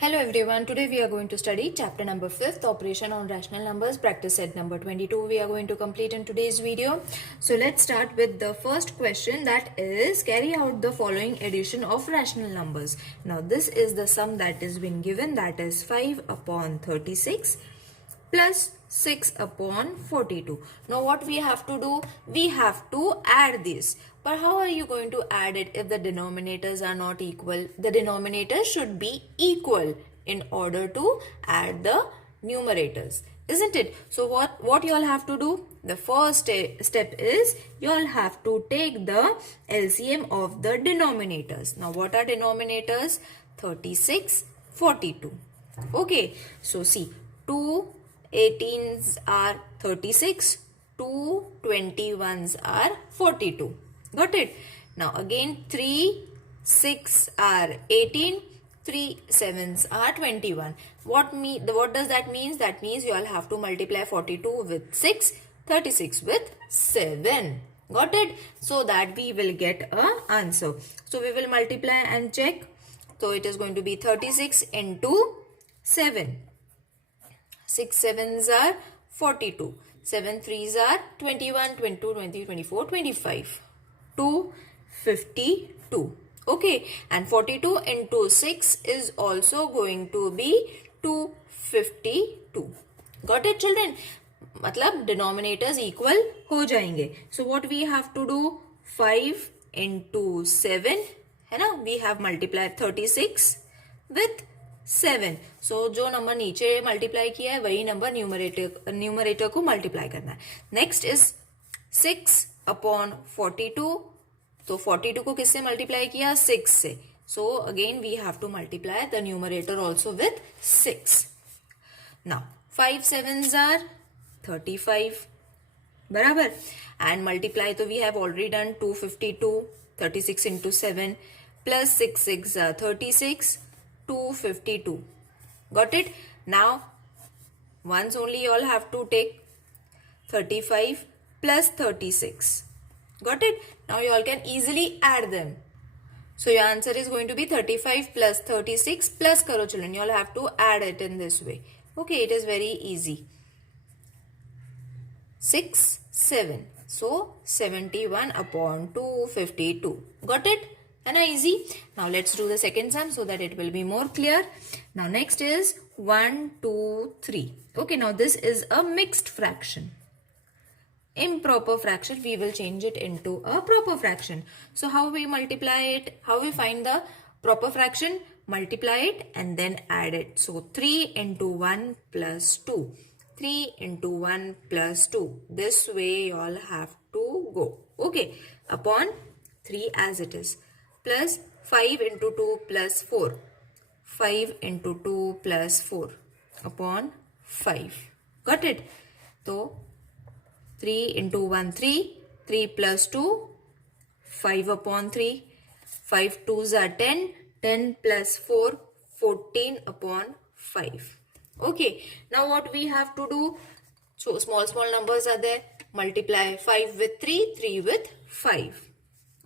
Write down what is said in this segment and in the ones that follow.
Hello everyone, today we are going to study chapter number 5th, operation on rational numbers, practice set number 22 we are going to complete in today's video. So let's start with the first question, that is carry out the following addition of rational numbers. Now this is the sum that is been given, that is 5 upon 36 plus 6 upon 42. Now what we have to do? We have to add this. But how are you going to add it if the denominators are not equal? The denominators should be equal in order to add the numerators, isn't it? So what you all have to do? The first step is you all have to take the LCM of the denominators. Now what are denominators? 36, 42. Okay, so see, 2 18s are 36, 2 21s are 42. Got it? Now again 3 6 are 18, 3 7s are 21. What does that mean? That means you all have to multiply 42 with 6, 36 with 7. Got it? So that we will get a answer. So we will multiply and check. So it is going to be 36 into 7. 6 7s are 42. 7 3s are 21, 22, 20, 24, 25. 252. Okay, and 42 into 6 is also going to be 252. Got it children? मतलब denominators equal हो जाएंगे. So what we have to do? 5 into 7 है ना? We have multiplied 36 with 7. So जो number नीचे multiply किया है वही नंबर न्यूमरेटर को मल्टीप्लाई करना है. Next is 6 upon 42. तो 42 को किससे मल्टीप्लाई किया? 6 से. So again we have to multiply the numerator also with 6. Now 5 7s are 35 बराबर, एंड मल्टीप्लाई तो we have already done. 252 36 into 7 plus 6 6 are 36, 252. Got it? Now once only you all have to take 35 plus 36. Got it? Now you all can easily add them. So your answer is going to be 35 plus 36 plus karo children. You all have to add it in this way. Okay, it is very easy. 6 7. So 71 upon 252. Got it? And easy. Now let's do the second sum so that it will be more clear. Now next is 1 2 3. Okay, now this is a mixed fraction. Improper fraction, we will change it into a proper fraction. So how we multiply it? How we find the proper fraction? Multiply it and then add it. So 3 into 1 plus 2. 3 into 1 plus 2. This way you all have to go. Okay, upon 3 as it is. Plus 5 into 2 plus 4. 5 into 2 plus 4 upon 5. Got it? So 3 into 1 3. 3 plus 2 5 upon 3. 5 2s are 10. 10 plus 4 14 upon 5. Okay. Now what we have to do? So small numbers are there. Multiply 5 with 3. 3 with 5.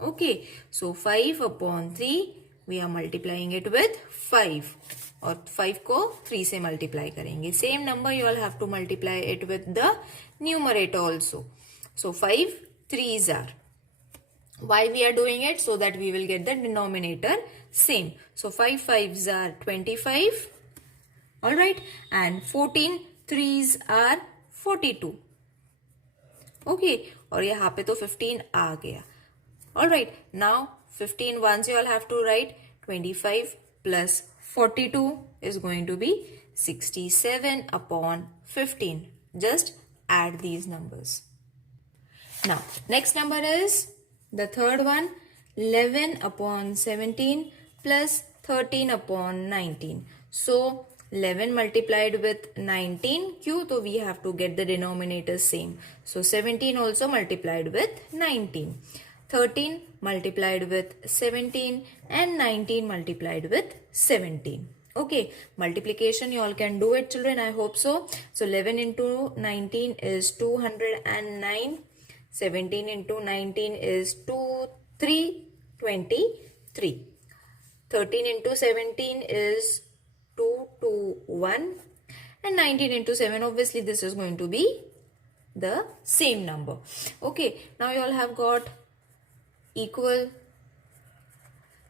Okay, so 5 upon 3 we are multiplying it with 5 और 5 को 3 से multiply करेंगे. Same number you all have to multiply it with the numerator also. So 5 3s are. Why we are doing it? So that we will get the denominator same. So 5 5s are 25. Alright, and 14 3s are 42. Okay, और यहाँ पे तो 15 आ गया. Alright, now 15 ones you all have to write. 25 plus 42 is going to be 67 upon 15. Just add these numbers. Now, next number is the third one, 11 upon 17 plus 13 upon 19. So, 11 multiplied with 19, Q, so we have to get the denominator same. So, 17 also multiplied with 19. 13 multiplied with 17 and 19 multiplied with 17. Okay, multiplication you all can do it children, I hope so. So 11 into 19 is 209. 17 into 19 is 323. 13 into 17 is 2 1, and 19 into 7, obviously this is going to be the same number. Okay, now you all have got equal,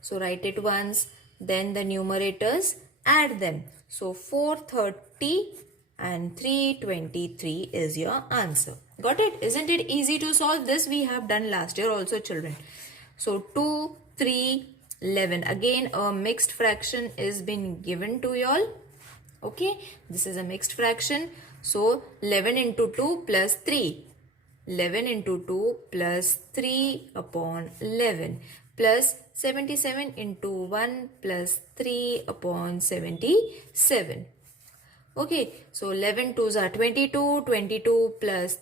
so write it once, then the numerators, add them. So 430 and 323 is your answer. Got it? Isn't it easy to solve? This we have done last year also, children. So 2, 3, 11. Again, a mixed fraction is been given to y'all. Okay, this is a mixed fraction. So 11 into 2 plus 3. 11 into 2 plus 3 upon 11 plus 77 into 1 plus 3 upon 77. Okay, so 11 twos are 22, 22 plus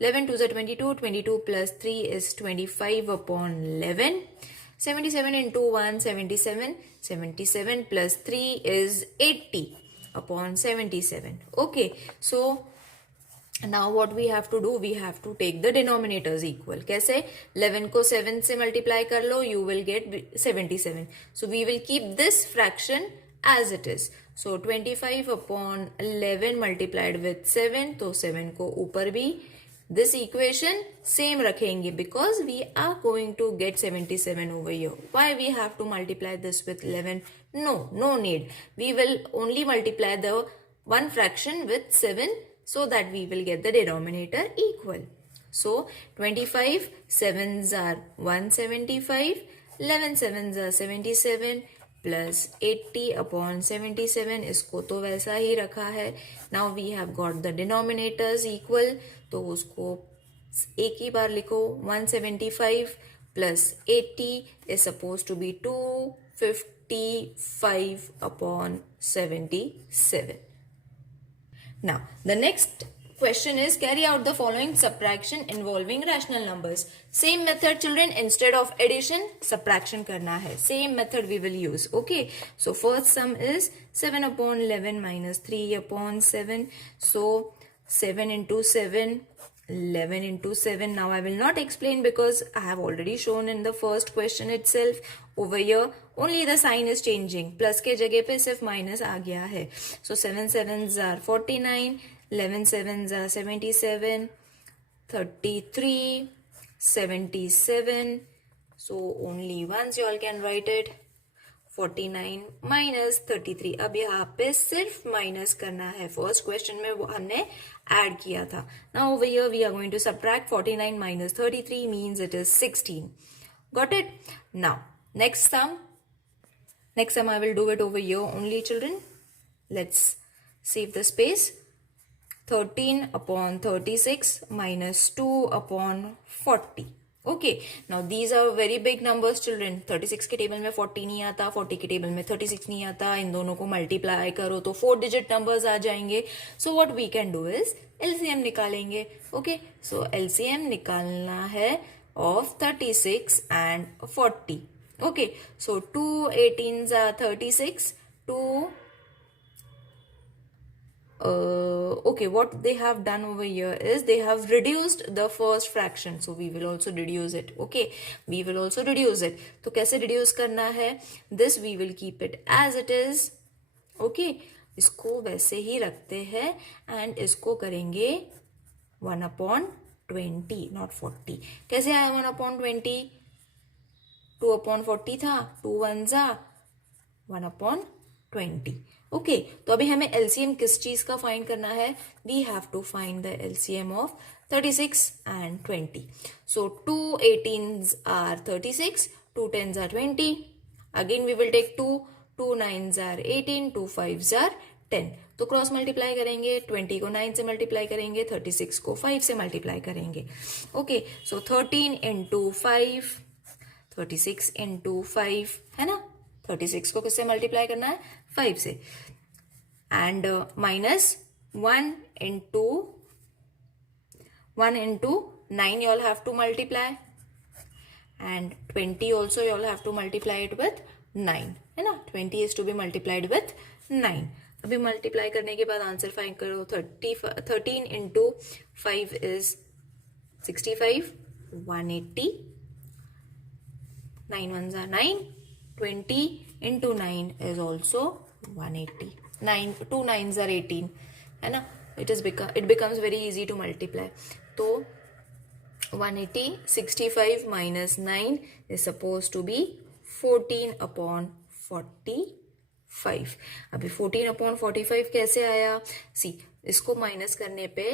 11 twos are 22, 22 plus 3 is 25 upon 11. 77 into 1, 77, 77 plus 3 is 80 upon 77. Okay, so now what we have to do, we have to take the denominators equal. कैसे? 11 को 7 से multiply कर लो, you will get 77. So we will keep this fraction as it is. So 25 upon 11 multiplied with 7, तो 7 को ऊपर भी this equation same रखेंगे because we are going to get 77 over here. Why we have to multiply this with 11? No need. We will only multiply the one fraction with 7 so that we will get the denominator equal. So 25 7s are 175, 11 7s are 77 plus 80 upon 77. इसको तो वैसा ही रखा है. Now we have got the denominators equal. तो उसको एक ही बार लिखो. 175 plus 80 is supposed to be 255 upon 77. Now, the next question is carry out the following subtraction involving rational numbers. Same method, children. Instead of addition, subtraction करना है. Same method we will use. Okay. So, first sum is 7 upon 11 minus 3 upon 7. So, 7 into 7, 11 into 7. Now, I will not explain because I have already shown in the first question itself. Over here, only the sign is changing. Plus के जगह पे सिर्फ minus आ गया है. So 7 sevens are 49, 11 sevens are 77, 33, 77. So only once you all can write it. 49 minus 33. अब यहाँ पे सिर्फ minus करना है. First question में वो हमने add किया था. Now over here we are going to subtract 49 minus 33 means it is 16. Got it? Now next sum I will do it over here only, children. Let's save the space. 13 upon 36 minus 2 upon 40. Okay, now these are very big numbers, children. 36 के table में 40 नहीं आता, 40 के table में 36 नहीं आता. इन दोनों को मल्टीप्लाई करो तो 4 digit numbers आ जाएंगे. So what we can do is LCM निकालेंगे. Okay, so LCM निकालना है of 36 and 40. Okay, so 2 18s are 36, 2 okay, what they have done over here is they have reduced the first fraction. So we will also reduce it. Okay, we will also reduce it. तो कैसे reduce करना है? This we will keep it as it is. Okay, इसको वैसे ही रखते हैं and इसको करेंगे 1 upon 20, not 40. कैसे आया 1 upon 20? 2 upon 40 था. 2 1s are 1 upon 20. ओके, तो अभी हमें LCM किस चीज का फाइंड करना है? We have to find the LCM of 36 and 20. So 2 18s are 36, 2 10s are 20. Again we will take 2 9s are 18, 2 5s are 10. तो क्रॉस मल्टीप्लाई करेंगे. 20 को 9 से मल्टीप्लाई करेंगे, 36 को 5 से मल्टीप्लाई करेंगे. ओके, सो 13 into 5, 36 into 5 है ना. 36 को किससे मल्टीप्लाई करना है? 5 से. And minus 1 into 9 you all have to multiply, and 20 also you all have to multiply it with 9 है ना. 20 is to be multiplied with 9. अभी मल्टीप्लाई करने के बाद आंसर फाइंड करो. 13 into 5 is 65, 180. 9 1s are 9. 20 into 9 is also 180. 9 2 9s are 18 है ना. It becomes very easy to multiply. तो 180 65 minus 9 is supposed to be 14 upon 45. अभी 14 upon 45 कैसे आया? सी, इसको माइनस करने पे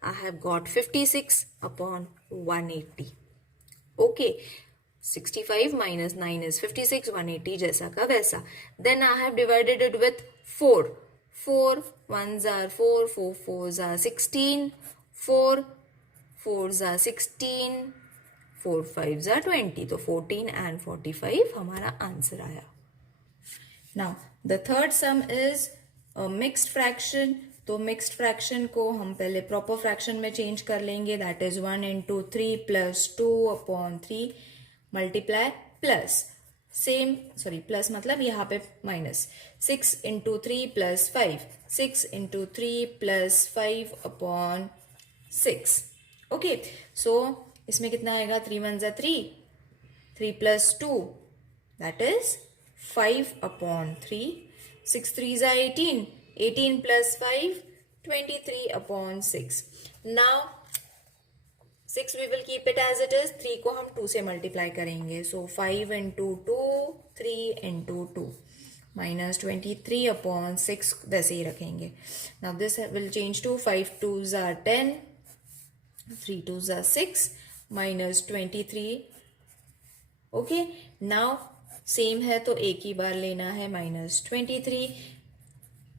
I have got 56 upon 180. Okay, 65 minus 9 is 56, 180 जैसा का वैसा. Then I have divided it with 4. 4 1s are 4, 4 4s are 16, 4 4s are 16, 4 5s are 20. तो 14 and 45 हमारा आंसर आया. Now the third sum is a mixed fraction. तो mixed fraction को हम पहले प्रॉपर फ्रैक्शन में चेंज कर लेंगे. That is 1 into 3 plus 2 upon 3 multiply plus same, sorry plus मतलब यहाँ पे minus, 6 into 3 plus 5, 6 into 3 plus 5 upon 6. Okay, सो इसमें कितना आएगा? 3 1s are 3, 3 plus 2 that is 5 upon 3, 6 3s are 18, 18 plus 5, 23 upon 6. Now 6 we will keep it as it is. 3 को हम 2 से multiply करेंगे. So 5 into 2, 3 into 2 minus 23 upon 6 वैसे ही रखेंगे. Now this will change to 5 2s are 10, 3 2s are 6 minus 23. Okay, now same है तो एक ही बार लेना है. minus 23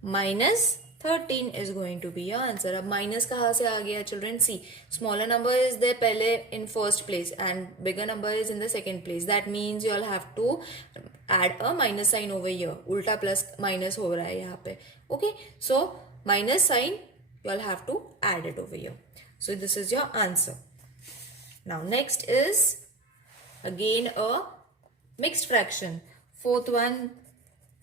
minus 13 is going to be your answer. अब माइनस कहाँ से आ गया children? See, smaller number is there पहले in first place and bigger number is in the second place. That means you all have to add a minus sign over here. उल्टा plus minus हो रहा है यहाँ पे. Okay, so minus sign you all have to add it over here. So this is your answer. Now next is again a mixed fraction. Fourth one,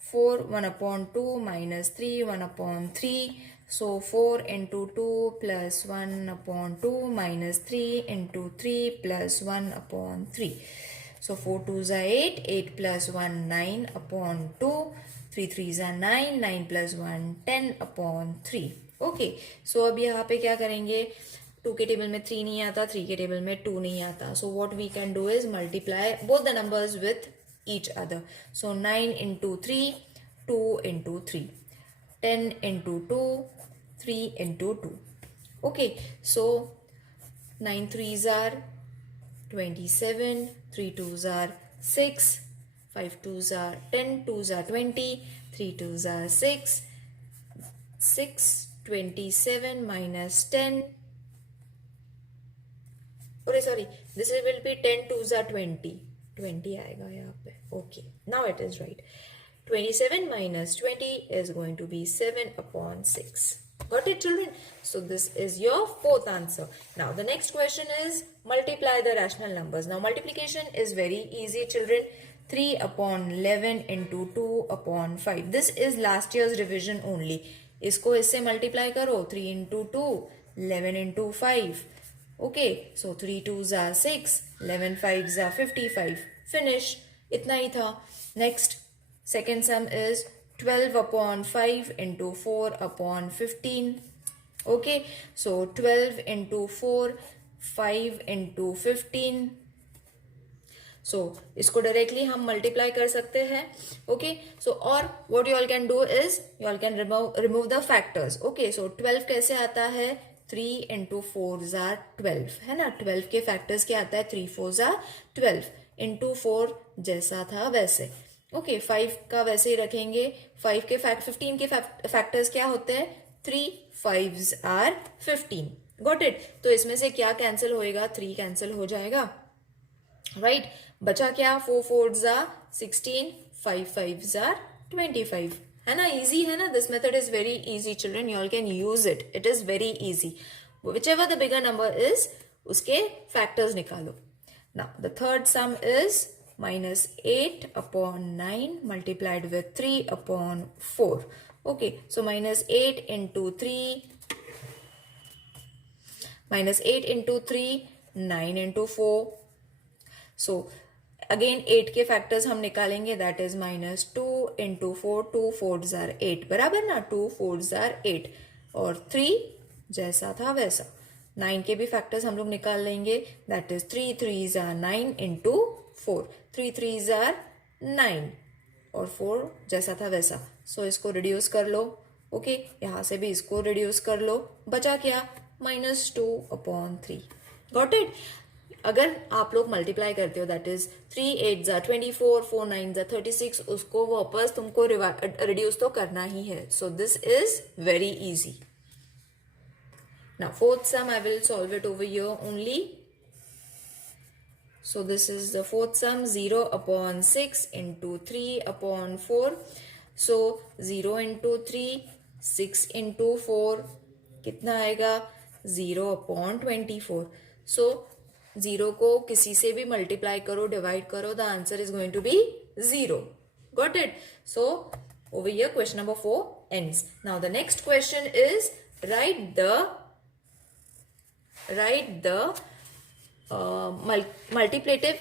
4 1 upon 2 minus 3 1 upon 3. So 4 into 2 plus 1 upon 2 minus 3 into 3 plus 1 upon 3. So 4 2s are 8, 8 plus 1 9 upon 2, 3 3s are 9, 9 plus 1 10 upon 3. Okay, so अब यहाँ पे क्या करेंगे? 2 के table में 3 नहीं आता, 3 के टेबल में 2 नहीं आता. So what we can do is multiply both the numbers with each other. So 9 into 3, 2 into 3, 10 into 2, 3 into 2. Okay, so 9 3s are 27, 3 2s are 6, 5 2s are 10, 2s are 20, 3 2s are 6, 6 27 minus 10. Oh sorry, this will be 10 2s are 20. 20 आएगा यहाँ पे. Okay, now it is right. 27 minus 20 is going to be 7 upon 6. Got it, children? So this is your fourth answer. Now the next question is multiply the rational numbers. Now multiplication is very easy, children. 3 upon 11 into 2 upon 5. This is last year's revision only. इसको इससे multiply करो. 3 into 2, 11 into 5. Okay, so 3 2s are 6, 11 5s are 55. Finish. इतना ही था. Next, second sum is 12 upon 5 into 4 upon 15. Okay, so 12 into 4, 5 into 15. So इसको directly हम multiply कर सकते हैं. ओके, सो और what you all can do is you all can remove the factors. Okay, so 12 कैसे आता है? 3 into 4s are 12 है ना. 12 के फैक्टर्स क्या आता है? 3 4s are 12 into 4 जैसा था वैसे. ओके, 5 का वैसे ही रखेंगे. 5 के 15 के फैक्टर्स क्या होते हैं? 3 5s are 15. Got it? तो इसमें से क्या कैंसिल होएगा? 3 कैंसिल हो जाएगा. राइट, बचा क्या? 4 4s are 16, 5 5s are 25. है ना, इजी है ना. This method is very easy children, you all can use it. It is very easy. whichever the bigger number is, उसके फैक्टर्स निकालो. Now the third sum is minus 8 upon 9 multiplied with 3 upon 4. Okay, so minus 8 into 3, 9 into 4. So again 8 के factors हम निकालेंगे, that is -2 into 4, 2 4 jar 8, बराबर ना, 2 4 jar 8, और 3 जैसा था वैसा। 9 के भी फैक्टर्स हम लोग निकाल लेंगे, that is 3 3 jar 9 into 4, 3 3 jar 9, और 4 जैसा था वैसा। सो इसको रिड्यूस कर लो, ओके, यहां से भी इसको रिड्यूस कर लो, बचा क्या, -2/3। Got it. अगर आप लोग मल्टीप्लाई करते हो, दैट इज 3 8 जार 24, 4 9 जार 36, उसको वापस तुमको रिड्यूस तो करना ही है। सो this is very easy. Now fourth some I will solve it over here only. So this is the fourth sum, 0/6 into 3/4. So 0 into 3, 6 into 4, कितना आएगा, 0/24. So 0 को किसी से भी मल्टीप्लाई करो, डिवाइड करो, the answer is going to be 0. Got it? So over here question number 4 ends. Now the next question is write the multiplicative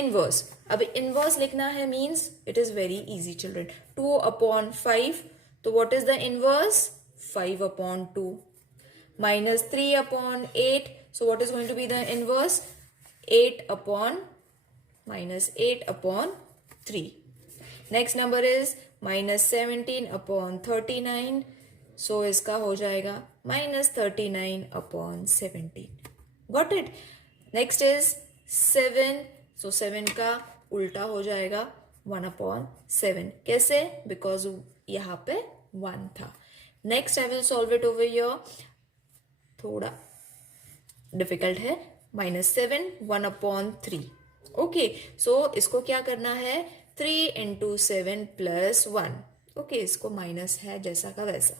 inverse. अब inverse लिखना है means it is very easy children. 2/5, तो what is the inverse, 5/2. -3/8, so what is going to be the inverse, 8/3. Next number is -17/39, so इसका हो जाएगा -39/17. Got it? Next is 7, so 7 का उल्टा हो जाएगा 1/7. कैसे? Because यहाँ पे 1 था. Next I will solve it over here. थोड़ा डिफिकल्ट है. -7, 1/3. ओके, सो इसको क्या करना है, 3 into 7 plus 1. ओके, इसको माइनस है जैसा का वैसा.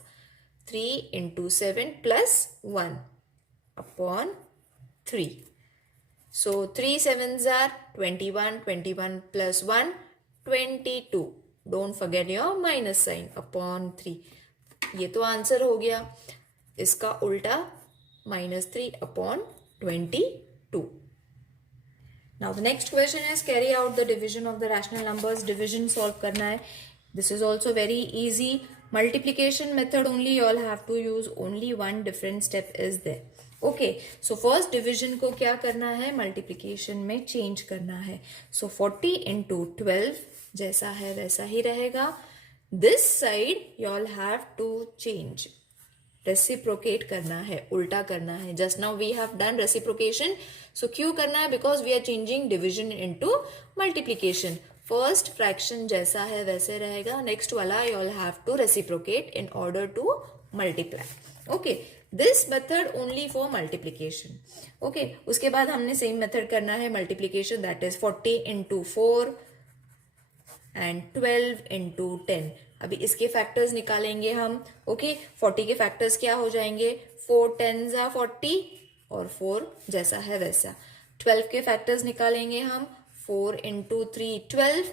3 into 7 plus 1/3. So 3 7s are 21, 21 plus 1, 22. Don't forget your minus sign upon 3. ये तो आंसर हो गया. इसका उल्टा -3/22. Now the next question is carry out the division of the rational numbers. Division solve करना है. This is also very easy. Multiplication method only you all have to use. Only one different step is there. Okay, so first division को क्या करना है, multiplication में change करना है. सो 40 into 12 जैसा है वैसा ही रहेगा. This side you all have to change, reciprocate करना है, उल्टा करना है. Just now we have done reciprocation. So क्यों करना है, because we are changing division into multiplication. First fraction जैसा है वैसे रहेगा, नेक्स्ट वाला you all have to reciprocate in order to multiply. Okay, this method only for multiplication. Okay, उसके बाद हमने सेम मेथड करना है multiplication, that is 40 into 4 and 12 into 10. अभी इसके फैक्टर्स निकालेंगे हम. ओके, 40 के फैक्टर्स क्या हो जाएंगे, 4 10s are 40 और 4 जैसा है वैसा. 12 के फैक्टर्स निकालेंगे हम, 4 into 3 12,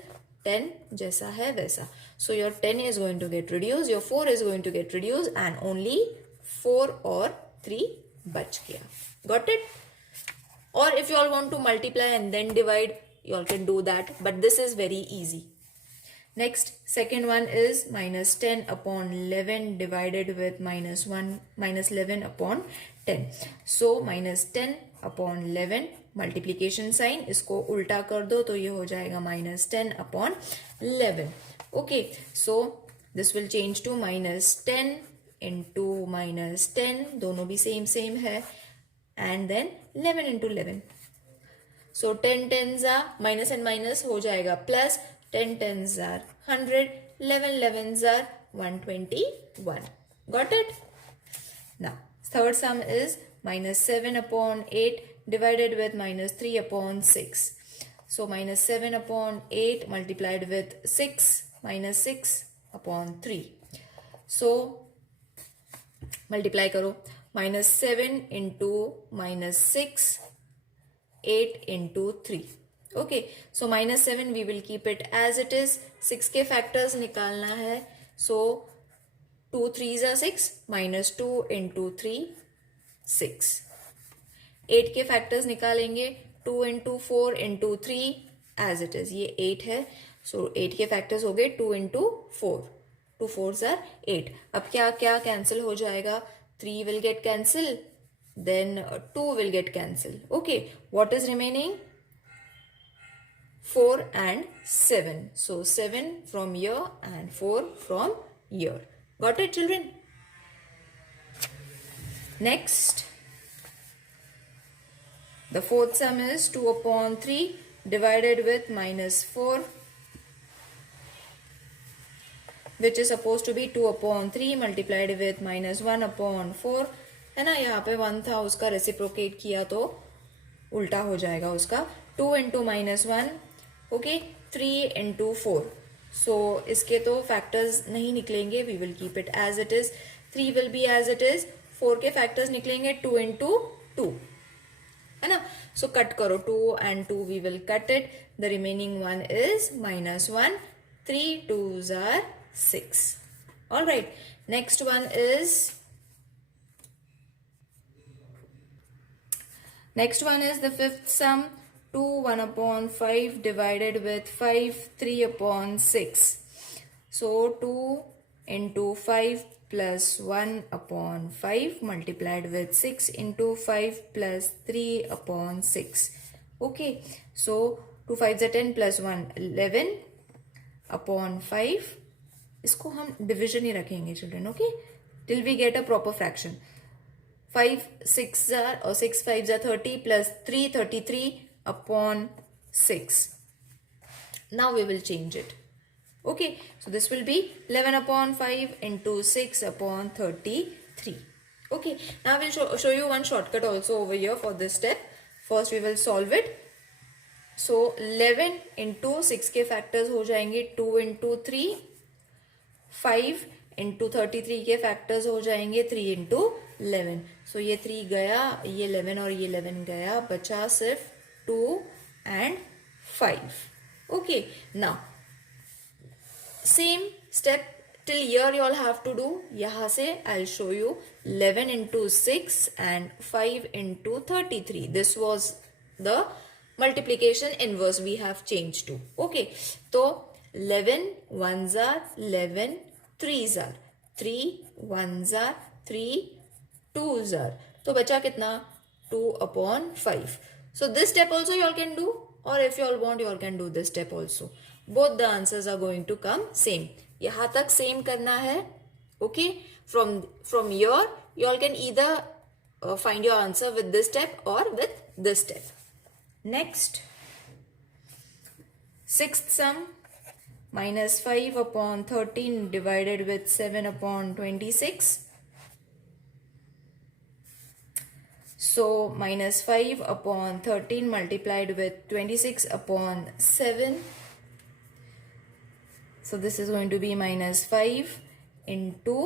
10 जैसा है वैसा. So your 10 is going to get reduced, your 4 is going to get reduced and only 4 और 3 बच गया. Got it? Or if you all want to multiply and then divide, you all can do that, but this is very easy. Next, second one is -10/11 divided with -11/10. So -10/11 multiplication sign, इसको उल्टा कर दो तो ये हो जाएगा -10/11. Okay, so this will change to -10 into -10, दोनों भी सेम है, and then 11 into 11. So 10 10s are minus and minus हो जाएगा plus, 10 10s are 100, 11 11s are 121. Got it? Now third sum is -7/8 divided with -3/6. So -7/8 multiplied with 6, -6/3. So multiply करो, -7 into -6, 8 into 3. Okay, so -7 we will keep it as it is. 6 के factors निकालना है. सो 2 3s are 6, -2 into 3 6. 8 के factors निकालेंगे, 2 into 4 into 3 as it is, ये 8 है, सो 8 के factors हो गए 2 इंटू 4, 2 4s are 8. अब क्या क्या कैंसिल हो जाएगा, 3 will get cancel, then 2 will get cancel. Okay, what is remaining? 4 and 7. So 7 from here and 4 from here. Got it, children? Next, the fourth sum is 2 upon 3 divided with minus 4, which is supposed to be 2 upon 3 multiplied with minus 1 upon 4. है ना, यहाँ पे 1 था, उसका reciprocate किया तो उल्टा हो जाएगा उसका. 2 into minus 1, okay, 3 into 4. So इसके तो फैक्टर्स नहीं निकलेंगे, we will keep it as it is. 3 will be as it is. 4 के फैक्टर्स निकलेंगे 2 इंटू 2, है ना. सो कट करो, 2 and 2 we will cut it. The remaining one is minus 1. 3 2s are 6. All right. Next one is the fifth sum. 2 1 upon 5 divided with 5 3 upon 6. So 2 into 5 plus 1 upon 5 multiplied with 6 into 5 plus 3 upon 6. Okay. So 2 5s are 10 plus 1 11 upon 5. इसको हम division ही रखेंगे children, okay, till we get a proper fraction. 5 6 are or 6 5s are 30 plus 3 33 upon 6. Now we will change it. Okay, so this will be 11 upon 5 into 6 upon 33. Okay, now I will show you one shortcut also over here for this step. First we will solve it. So 11 into 6 के factors हो जाएंगे 2 into 3. 5 into 33 के factors हो जाएंगे 3 into 11. सो ये 3 गया, ये 11 और ये 11 गया, बचा सिर्फ 2 and 5. Okay, now same step till here you all have to do. यहाँ से I'll show you 11 into 6 and 5 into 33. This was the multiplication inverse we have changed to. Okay, तो 11 1s are 11, 3s are 3, 1s are 3, 2s are. तो बचा कितना, 2 upon 5. So this step also you all can do, or if you all want you all can do this step also. Both the answers are going to come same. यहाँ तक same करना है. Okay, from here you all can either find your answer with this step or with this step. Next, sixth sum. Minus 5 upon 13 divided with 7 upon 26. So minus 5 upon 13 multiplied with 26 upon 7. So this is going to be minus 5 into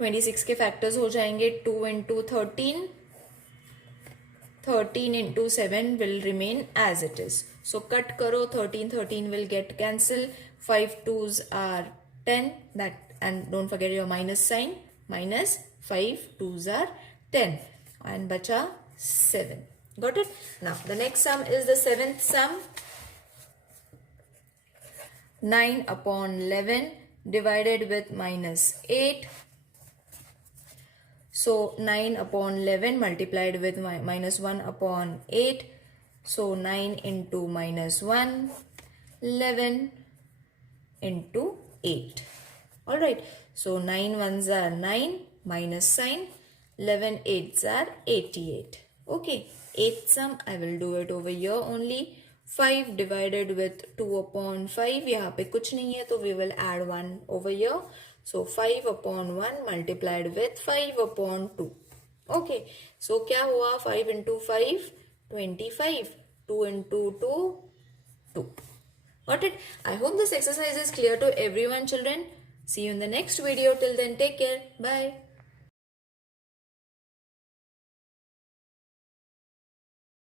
26 के factors हो जाएंगे 2 into 13. 13 into 7 will remain as it is. So cut karo, 13 will get cancelled. 5 2s are 10, that, and don't forget your minus sign. Minus 5 2s are 10 and bacha 7. Got it? Now the next sum is the seventh sum. 9 upon 11 divided with minus 8. So 9 upon 11 multiplied with minus 1 upon 8. So 9 into minus 1, 11 into 8. Alright, so 9 1s are 9, minus sign, 11 8s are 88. Okay, 8th sum I will do it over here only. 5 divided with 2 upon 5, यहाँ पे कुछ नहीं है तो we will add 1 over here. So 5 upon 1 multiplied with 5 upon 2. Okay, so क्या हुआ, 5 into 5 25, 2 into 2 2. Got it? I hope this exercise is clear to everyone, children. See you in the next video. Till then, take care. Bye.